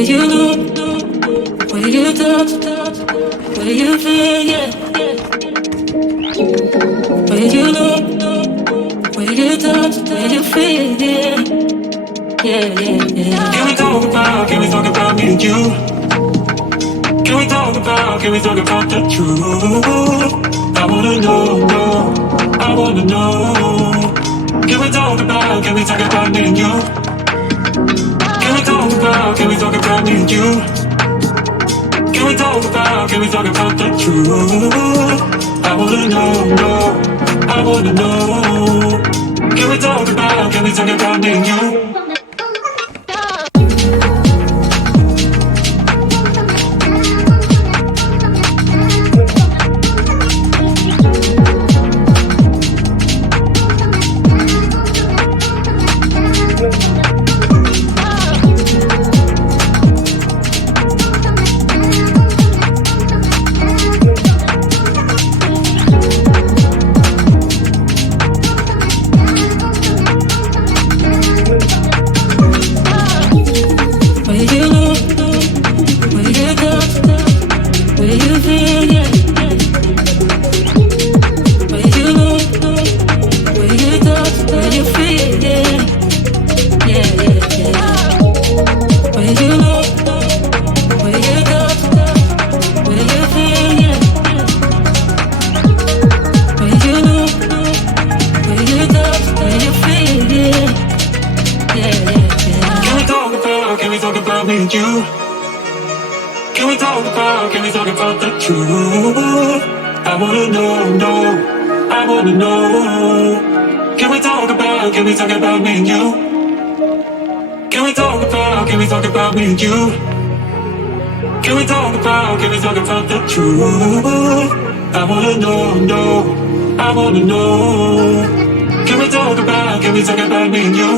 Where you look, where you touch, where you feel, yeah. Where you look, where you touch, where you feel, yeah. Yeah. Can we talk about me and you? Can we talk about the truth? I wanna know, I wanna know. Can we talk about me and you? Can we talk about me and you? Can we talk about the truth? I wanna know, I wanna know. Can we talk about me and you? Can we talk about the truth? I wanna know, I wanna know. Can we talk about me and you? Can we talk about me and you? Can we talk about the truth? I wanna know, I wanna know. Can we talk about me and you?